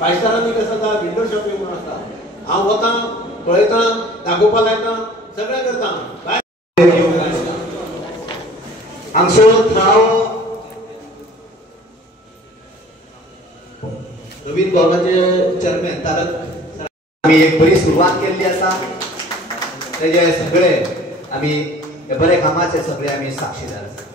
Five स्टारांनी कसं जाता window shopping म्हणून आसता हांव वता पळयता दाखोवपा लायता सगळें करता हांगसर हांव नवीन गोवनाचे चेअरमॅन तारक आमी एक बरी सुरवात केल्ली आसा तेजे सगळे आमी बरे कामाचे सगळे आमी साक्षीदार आसा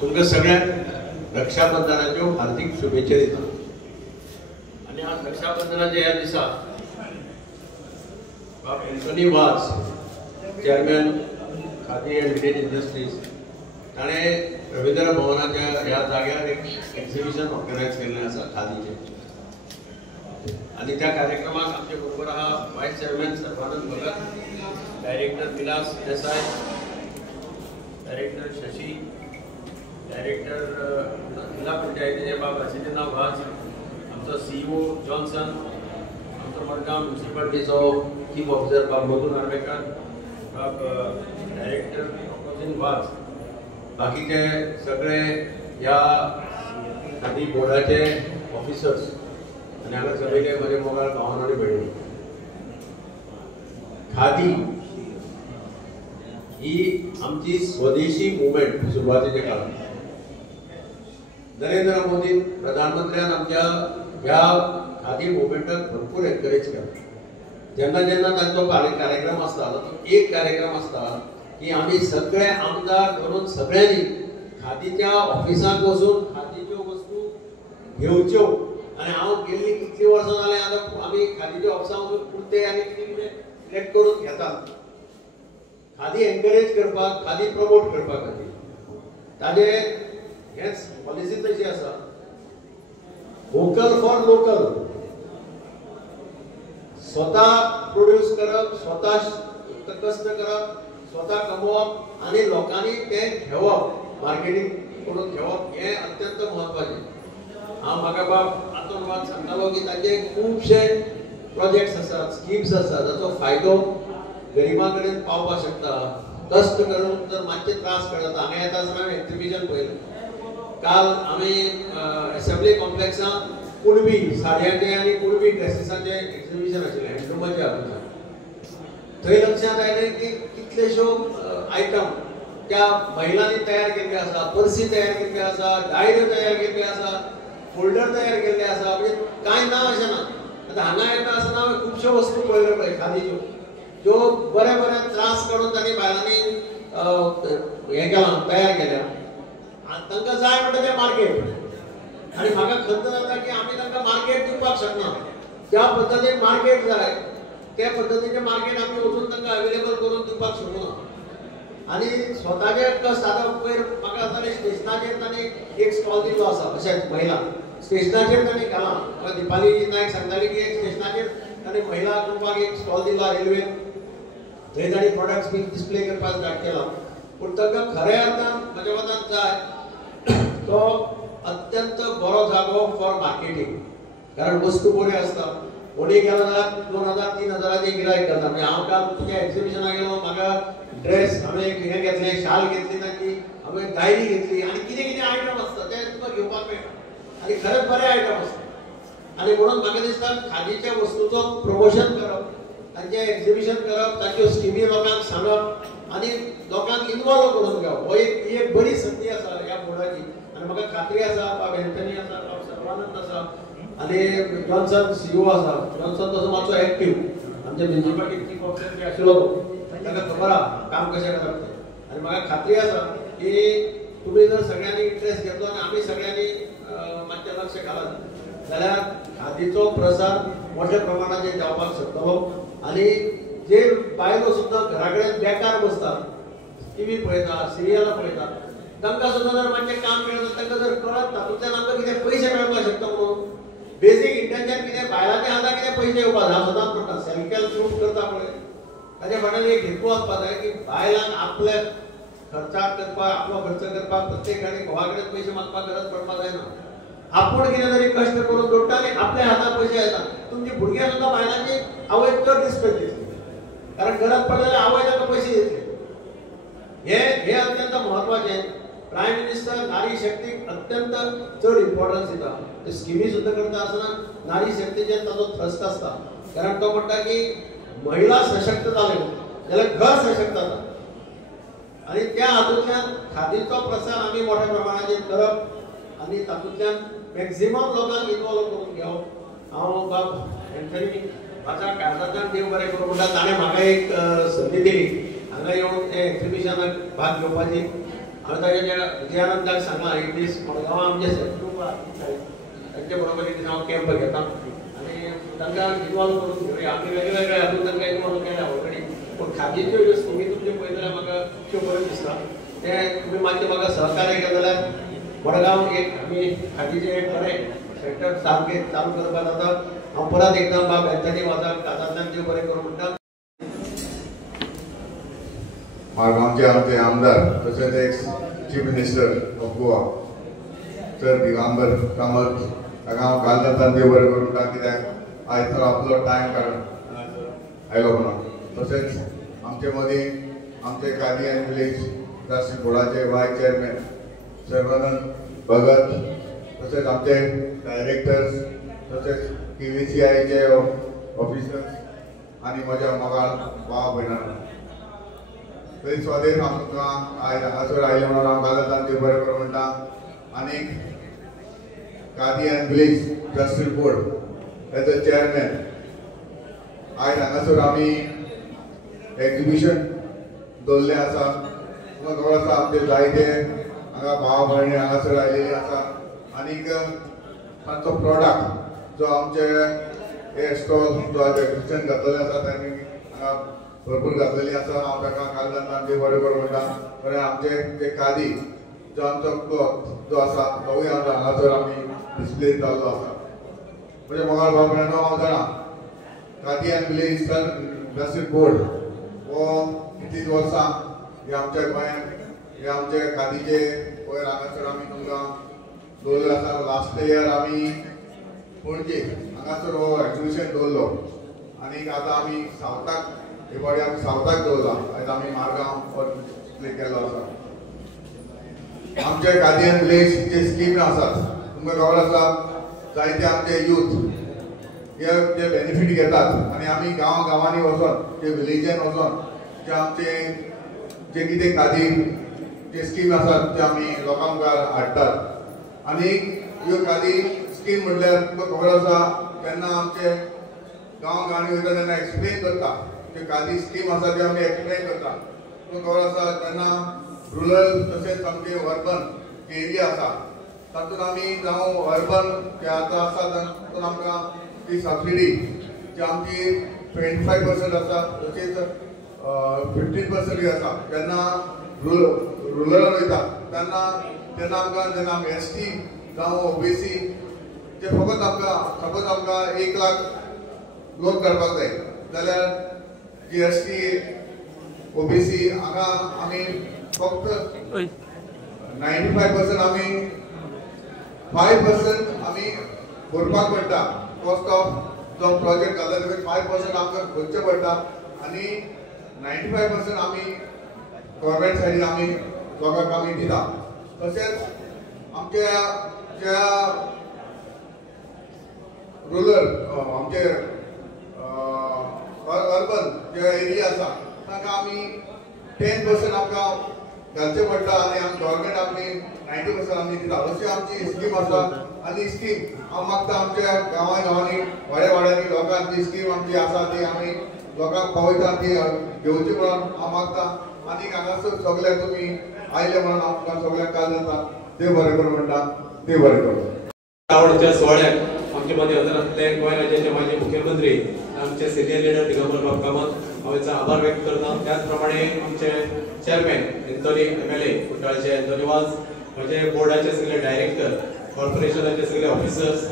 तुमकां सगळ्यांक रक्षाबंधनाच्यो हार्दिक शुभेच्छा दिता आनी आज रक्षाबंधनाच्या ह्या दिसा एंथनी वाज chairman khadi end village industries ताणें रवींद्र भवनाच्या ह्या जाग्यार एक एक्झिबिशन ऑर्गनायज केल्लें आसा खादीचें आनी त्या कार्यक्रमाक आमचे बरोबर आहा वायस चेअरमॅन सर्वानंद भगत डायरेक्टर विलास देसाय डायरेक्टर शशी डायरेक्टर जिल्हा पंचायतीचे बाब हसिना वाज आमचो सीईओ जॉन्सन आमचो मडगांव म्युनिसिपालिटीचो चीफ ऑफिसर बाब मधू नार्वेकर बाब डायरेक्टर ऑफिस वाज बाकीचे सगळे ह्या खादी बोर्डाचे ऑफिसर्स आनी हांगा सगळे म्हजे मोगाळ भावान आनी भयणी खादी ही आमची स्वदेशी मुवमेंट सुरवातीच्या काळात नरेंद्र मोदी प्रधानमंत्र्यान आमच्या ह्या खादी मुवमेंटाक भरपूर एनकरेज केला जेन्ना जेन्ना तांचो कार्यक्रम आसता तातूंत एक कार्यक्रम आसता की आमी सगळे आमदार धरून सगळ्यांनी खादीच्या ऑफिसांत वचून खादीच्यो वस्तू घेवच्यो आनी हांव गेल्ली कितली वर्सां जालें आतां आमी खादीच्या ऑफिसांत वचून कुर्ते आनी कितें कितें सिलेक्ट करून घेतात खादी एनकरेज करपाक खादी प्रमोट करपा खातीर ताजे हेच पॉलिसी तशी आसा वोकल फॉर लोकल स्वता प्रोड्यूस करप स्वता कष्ट करप स्वता कमवप आनी लोकांनी तें घेवप मार्केटिंग करून घेवप हें अत्यंत म्हत्वाचें हांव म्हाका बाब आतून वाद सांगतालो की ताचे खुबशे प्रोजेक्ट्स आसात स्किम्स आसात जाचो फायदो गरिबां कडेन पावपाक शकता कष्ट करून जर मातशे त्रास कळटा हांगा येता आसतना हांवें एक्झिबिशन पळयलें काल आमी असेंब्ली कॉम्प्लेक्सांत कुणबी साडयांचे आनी कुणबी ड्रेसीसांचे एक्झिबिशन आशिल्लें हँडलुमाच्या हातूंत थंय लक्षांत आयलें की कितलेश्यो आयटम त्या महिलांनी तयार केल्ले आसा पर्सी तयार केल्ले आसा डायऱ्यो तयार केल्ले आसा फोल्डर तयार केल्ले आसा म्हणजे कांय ना अशें ना आतां हांगा येता आसतना हांवें खुबश्यो वस्तू पळयल्यो पळय खादीच्यो ज्यो बरे बरे त्रास काडून तांणी बायलांनी हें केलां तयार केल्या आनी तांकां जाय म्हणटा तें मार्केट आनी म्हाका खंत जाता की आमी तांकां मार्केट दिवपाक शकना ज्या पद्दतीन मार्केट जाय त्या पद्दतीचें मार्केट आमी वचून तांकां अवेलेबल करून दिवपाक शकना आनी स्वताचे कश्ट आतां पयर म्हाका जातालें स्टेशनाचेर तांणी एक स्टॉल दिल्लो आसा अशेंच महिला स्टेशनाचेर तांणी घालां म्हाका दिपाली नायक सांगताली की एक स्टेशनाचेर तांणी महिला ग्रुपाक एक स्टॉल दिल्लो रेल्वेन थंय तांणी प्रोडक्ट्स बी डिस्प्ले करपाक स्टार्ट केला पूण तांकां खऱ्या अर्थान म्हज्या मतान जाय तो अत्यंत बरो जागो फॉर मार्केटिंग कारण वस्तू बऱ्यो आसता कोणी गेलो जाल्यार 2000-3000 गिरायक करता म्हणजे हांव काल तुज्या एक्झिबिशनाक गेलो म्हाका ड्रेस हांवें एक हें घेतलें शाल घेतली तांची हांवें डायरी घेतली आनी कितें कितें आयटम आसता ते तुका घेवपाक मेळटा आनी खरेंच बरे आयटम आसता आनी म्हणून म्हाका दिसता खादीच्या वस्तूचो प्रमोशन करप तांचें एक्झिबिशन करप तांच्यो स्किमी लोकांक सांगप आनी लोकांक इनवॉल्व करून घेवप हो एक बरी संदी आसा ह्या बोर्डाची आनी म्हाका खात्री आसा बाब एंथनी आसा बाब सर्वानंद आसा आनी जॉन्सन सीईओ आसा जॉन्सन तसो मातसो एक्टीव आमच्या म्युनिसिपालिटी चीफ ऑफिसर बी आशिल्लो ताका खबर आहा काम कशें करप तें आनी म्हाका खात्री आसा की तुमी जर सगळ्यांनी इंट्रस्ट घेतलो आनी आमी सगळ्यांनी मातशें लक्ष घालत जाल्यार खादीचो प्रसार मोठ्या प्रमाणाचेर जावपाक शकतलो आनी जे बायलो सुद्दां घरा कडेन बेकार बसतात टीव्ही पळयतात सिरियलां पळयतात तांकां सुद्दां जर मातशें काम मेळत तांकां जर कळत तातूंतल्यान आमकां कितें पयशे मेळपाक शकता म्हणून बेसीक इंटेन्शन कितें बायलांच्या हातांत कितें पयशे येवपाक हांव सदांच म्हणटा सेल्फ हेल्प ग्रूप करता पळय ताजे फाटल्यान एक हेतू आसपाक जाय की बायलांक आपले खर्चाक करपाक आपलो खर्च करपाक प्रत्येकाने घोवा कडेन पयशे मागपाक गरज पडपाक जायना. आपूण कितें तरी कश्ट करून जोडटा आनी आपल्या हातांत पयशे येता. तुमची भुरग्यां सुद्दां बायलांची आवय चड रिस्पेक्ट दितली, कारण गरज पडले जाल्यार आवय ताका पयशे दितले. हे अत्यंत महत्वाचें. प्रायम मिनिस्टर नारी शक्तीक अत्यंत चड इम्पॉर्टन्स दिता. ते स्किमी सुद्दां करता आसतना नारी शक्तीचेर ताचो थ्रस्ट आसता, कारण तो म्हणटा की महिला सशक्त जाल्यो जाल्यार घर सशक्त जाता. आनी त्या हातूंतल्यान खादीचो प्रसार आमी मोठ्या प्रमाणाचेर करप आनी तातूंतल्यान मॅक्झिमम लोकांक इन्वॉल्व करून घेवप. हांव बाब एंथनी म्हाज्या काळजांतल्यान देव बरें करूं म्हणटा. ताणें म्हाका एक संदी दिली हांगा येवन ते एक्झिबिशनाक भाग घेवपाची. हांवें ताच्या विजयानंदाक सांगलां एक दीस मडगांवां आमचे ग्रूप तांचे बरोबर एक दीस हांव कॅम्प घेता आनी तांकां इन्वॉल्व करून घेवया. आमी वेगवेगळ्या हातूंत तांकां इन्वॉल्व केल्या ऑलरेडी. पूण खादीच्यो ज्यो स्किमी तुमचे पळयत जाल्यार म्हाका त्यो बऱ्यो दिसता. ते तुमी मातशें म्हाका सहकार्य केलें जाल्यार मडगांव एक आमी खादीचें एक बरें सेंटर सारकें चालू करपाक जाता. हांव परत एकदां बाब एंथनी वाजाक काळजांतल्यान देव बरें करूं म्हणटा. मारगांवचे आमचे आमदार तसेच ex chief minister of Goa sir Digambar Kamat ताका हांव काळजांतल्यान देव बरें करूं म्हणटा, कित्याक आयज तर आपलो टायम काडून आयलो म्हणून. तशेंच आमचे मदीं आमचे खादी एंड विलेज राष्ट्रीय बोर्डाचे वायस चेअरमॅन सर्वानंद भगत, तसेच आमचे डायरेक्टर्स, तसेच PVCIचे ऑफिसर्स आनी म्हज्या मोगाळ भाव भयणां, तरी स्वादेर आमकां हांगासर आयले म्हणून हांव काळजांतल्यान देव बरें करूं म्हणटा. आनी खादी एंड विलेज राष्ट्रीय बोर्ड एज अ चेअरमॅन आयज हांगासर आमी एक्झिबिशन दवरलें आसा. तुमकां खबर आसा आमचे जायते हांगा भाव भयणी हांगासर आयिल्ले आसा. आनीक तांचो प्रॉडक्ट जो आमचे हे स्टॉल जो एक्झिबिशन घातलेलें आसा तांणी हांगा भरपूर घातलेली आसा. हांव ताका काळजांतल्यान देव बरें करूं म्हणटा. बरें आमचे ते खादी जो आमचो क्लॉथ जो आसा तोवूय हांगासर आमी डिस्प्ले जाल्लो आसा. म्हणजे मोगाळ भाव भयणांनो, हांव जाणा खादी एंड विलेज राष्ट्रीय बोर्ड हो कितलींच वर्सां हे आमच्या गोंयांत हे आमचे खादीचे वयर हांगासर आमी तुमकां दवरलें आसा. लास्ट इयर आमी पणजे हांगासर हो एक्झिबिशन दवरलो आनी आतां आमी सावथाक हे फावटी आमी सावथाक दवरला. आयज आमी मारगांव हो डिस्प्ले केल्लो आसा. आमचे खादी एंड विलेज जे स्कीम आसात तुमकां खबर आसा जायते आमचे यूथ हे जे बेनिफीट घेतात आनी आमी गांवांनी वचोन जे विलेजान वचोन जे आमचे जे कितें खादी जे स्कीम आसात ते आमी लोकां मुखार हाडटात. आनी ह्यो खादी स्कीम म्हणल्यार तुमकां खबर आसा तेन्ना आमचे गांवांनी वयता तेन्ना एक्सप्लेन करता जे खादी स्कीम आसा ते आमी एक्सप्लेन करता. तुमकां खबर आसा तेन्ना रुरल तशेंच आमचे अर्बन एरिया आसा तातूंत आमी जावं अर्बन जे आतां आसा तातूंत आमकां ती सबसिडी जी आमची 25% आसा तशेंच 15% आसा. जेन्ना रुरलान वयता तेन्ना आमकां जेन्ना आमी ST जावं OBC जे फकत आमकां सपोज आमकां 1 लाख लोन काडपाक जाय जाल्यार GST OBC हांगा आमी फक्त 95% आमी 5% आमी भरपाक पडटा. कॉस्ट ऑफ जो प्रोजेक्ट घातला तेजे 5% आमकां भरचें पडटा आनी 95% आमी गव्हर्मेंट सायडीन आमी लोकांक आमी दिता. तशेंच आमच्या ज्या रुरल आमचे अर्बन जे एरिया आसा ताका आमी 10% आमकां घालचें पडटा आनी गव्हर्मेंट आमी 90% आमी दिता. अशी आमची स्कीम आसा. आनी स्कीम हांव मागता आमच्या गांवांनी वाड्यांनी लोकांक जी स्कीम आमची आसा ती आमी लोकांक पावयता ती घेवची म्हणून हांव मागता. आनी हांगासर सगळे तुमी आयले म्हणून हांव तुमकां सगळ्यांक काळजांतल्यान देव बरें करूं म्हणटा. देव बरें करूं. आवडच्या सुवाळ्याक आमचे मदीं हजर आसले गोंय राज्याचे माजी मुख्यमंत्री आमचे सिनियर लिडर दिगंबर कामत हांव हेचो आभार व्यक्त करता. त्याच प्रमाणे आमचे चेअरमॅन एंथनी MLA कुट्टाळचे एंथनी वाज, म्हजे बोर्डाचे सगळे डायरेक्टर, कॉर्पोरेशनाचे सगळे ऑफिसर्स,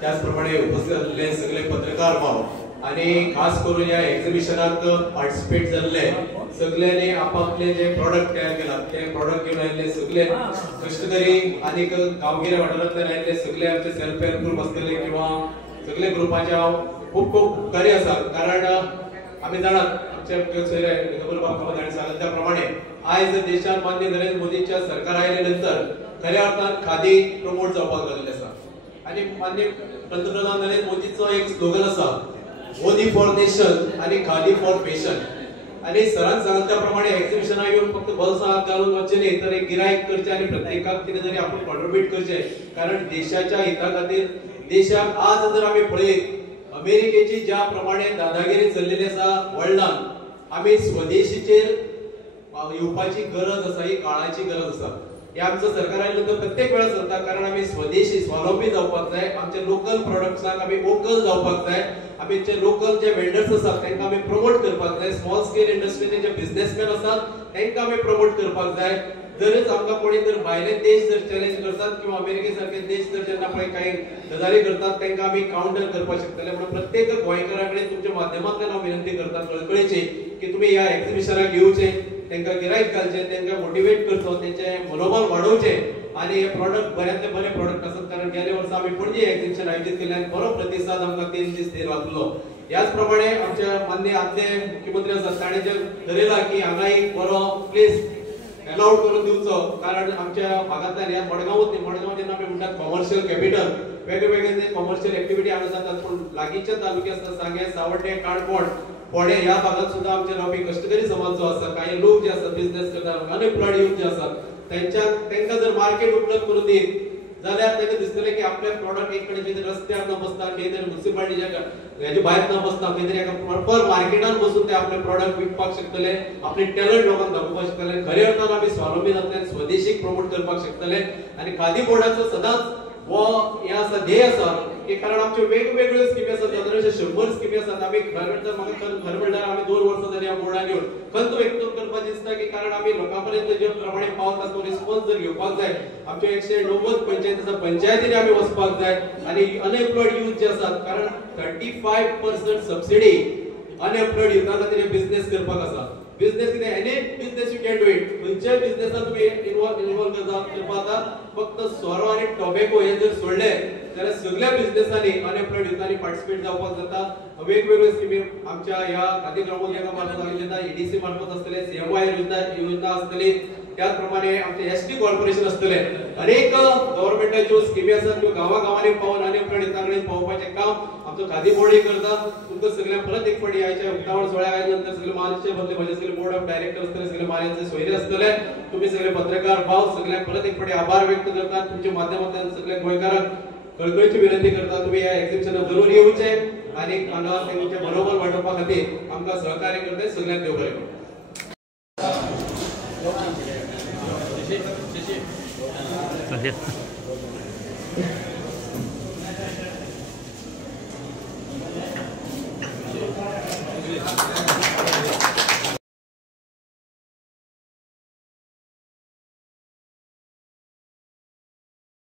त्याच प्रमाणे उपस्थित असलेले सगळे पत्रकार भाव आणि खास करून या एक्झिबिशनात पार्टिसिपेट जाल्ले सगळ्यांनी आपापले जे प्रोडक्ट तयार केला ते प्रोडक्ट घेऊन आयिल्ले सगळे कष्टकरी आणि गांवगिऱ्या वाठारांतल्यान आयिल्ले सगळे आमचे सेल्फ हेल्प ग्रुप आसतले किंवा सगळे ग्रुपाचे खूप खूप उपकारी आसा कारण आम्ही जाणात आमच्या सोयरे दिगंबर बाब कामत हांणी सांगले त्या प्रमाणे आयज देशात माननीय नरेंद्र मोदींच्या सरकार आयले नंतर खऱ्या अर्थान खादी प्रमोट जावपाक लागले आसा आणि माननीय पंतप्रधान नरेंद्र मोदींचो एक स्लोगन आसा मोदी फॉर नेशन आणि खादी फॉर पेशन आणि सरांन सांगले त्या प्रमाणे एक्झिबिशनाक येऊन फक्त बल्सां हात घालून वचचे न्ही तर एक गिरायक करचे आणि प्रत्येकाक कितें तरी आपण कॉन्ट्रीब्यूट करचे कारण देशाच्या हिता खातीर देशाक आज जर आमी पळयत अमेरिकेची ज्या प्रमाणे दादागिरी चल्लेली आसा वर्ल्डान आमी स्वदेशीचेर येवपाची गरज आसा ही काळाची गरज आसा हे आमचं सरकार आयल्यानंतर प्रत्येक वेळा सांगता कारण आमी स्वदेशी स्वावलंबी जावपाक जाय आमचे लोकल प्रोडक्ट्साक आमी वोकल जावपाक जाय आमचे लोकल जे वेंडर्स आसात तांकां आमी प्रमोट करपाक जाय स्मॉल स्केल इंडस्ट्रीचे जे बिझनेसमॅन आसात तांकां आमी प्रमोट करपाक जाय जरच आमकां कोणी जर भायले देश जर चॅलेंज करतात किंवा अमेरिके सारखे देश जर जेन्ना पळय काही गजाली करतात तांकां आमी काउंटर करपाक शकतले म्हणून प्रत्येक गोंयकारा कडेन तुमच्या माध्यमांतल्यान हांव विनंती करता कळकळीची की तुमी ह्या एक्झिबिशनाक येवचे तांकां गिरायक घालचे तांकां मोटिवेट करचो तेंचे मनोबल वाडोवचे आणि हे प्रोडक्ट बऱ्यांतले बरे प्रोडक्ट आसात कारण गेले वर्सा आमी पणजी एक्झिबिशन आयोजीत केल्ले आनी बरो प्रतिसाद आमकां 3 दीस थंय लागलो याच प्रमाणे आमच्या माननीय आदले मुख्यमंत्री आसात ताणें जे ठरयलां की हांगा एक बरो प्लेस अलाउड करून दिवचो कारण आमच्या भागांतल्यान ह्या मडगांव जेन्ना आमी म्हणटात कमर्शियल कॅपिटल वेगवेगळे जे कमर्शियल एक्टिविटी हांगा जातात पूण लागींचे तालुके आसतात सांगे सावड्डे काणकोण फोडे ह्या भागात सुद्धा आमचे रावपी कष्टकरी समाज जो आसा काही लोक जे आसात बिझनेस करतात अनएम्प्लॉयड यूथ जे आसात तांकां जर मार्केट उपलब्ध करून दित जाल्यार तांकां दिसतले की आपले प्रोडक्ट एक कडेन खंय तरी रस्त्यार न बसता खंय तरी म्युनिसिपालिटीच्या हेजे भायर न बसता खंय तरी एका प्रॉपर मार्केटान बसून ते आपले प्रोडक्ट विकपाक शकतले आपले टॅलंट लोकांक दाखोवपाक शकतले खऱ्या अर्थान आमी स्वावलंबी जातले स्वदेशीक प्रमोट करपाक शकतले आणि खादी बोर्डाचो सदांच वो हे आसा ध्येय आसा की कारण आमचे वेगवेगळ्यो स्किमी आसात जर 100 स्किमी आसात आमी खरें म्हणल्यार आमी 2 वर्सां जाली ह्या बोर्डान येवन खंत व्यक्त करपाचें दिसता की कारण आमी लोकां पर्यंत जे प्रमाणे पावता तो रिस्पॉन्स जर घेवपाक जाय आमचे 190 पंचायत आसा पंचायतींनी आमी वचपाक जाय आणि अनएम्प्लॉयड यूथ जे आसात कारण 35% सबसिडी अनएम्प्लॉयड युथा खातीर बिझनेस करपाक आसा बिझनेस कितें any business you can do it खंयच्याय बिझनेसांत तुमी इन्वॉल्व करपाक फक्त सोरो आनी टोबॅको हे जर सोडले जाल्यार सगळ्या बिझनेसांनी अनएम्प्लॉयड युथांनी पार्टिसिपेट जावपाक जाता वेगवेगळ्यो स्किमी आमच्या ह्या खादी ग्रामोद्योगा मार्फत आयिल्ल्या EDC मार्फत आसतले CMY योजना आसतली त्याच प्रमाणे आमचे एसटी कॉर्पोरेशन आसतले अनेक गव्हर्नमेंटाच्यो स्किमी आसात त्यो गांवांनी पावून अनएम्प्लॉयड युथा कडेन पावोवपाचें काम आमचो खादी बोर्डय करता तुमकां सगळ्यांक परत एक फावटी आयच्या उक्तावण सोहळ्या नंतर सगळे महाराष्ट्र बदले म्हणजे सगळे बोर्ड ऑफ डायरेक्टर आसतले सगळे महाराष्ट्राचे सोयरे आसतले तुम्ही सगळे पत्रकार भाव सगळ्यांक परत एक फावटी आभार व्यक्त करता तुमच्या माध्यमांतल्यान सगळ्या गोंयकारांक कळकळीची विनंती करता तुम्ही या एक्झिबिशनाक जरूर येवचे आणि हांगा तेंचे मनोबल वाडोवपा खातीर आमकां सहकार्य करता सगळ्यांक देव बरें करूं Gracias.